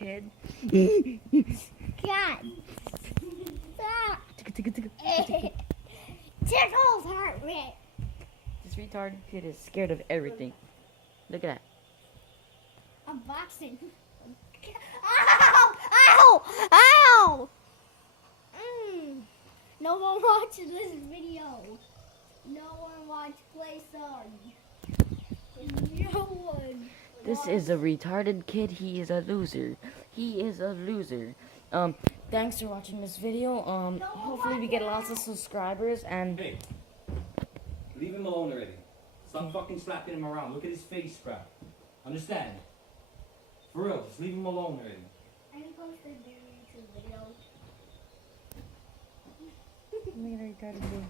kid. God. Stop. Tickles heart rate. This retarded kid is scared of everything. Look at that. Unboxing. Ow! Ow! Ow! No one watches this video. No one watch Play Song. No one. This is a retarded kid. He is a loser. He is a loser. Thanks for watching this video. Hopefully we get lots of subscribers and. Hey, leave him alone already. Stop fucking slapping him around. Look at his face, crap. Understand? For real, just leave him alone already. I posted their YouTube video. Look at that retarded kid.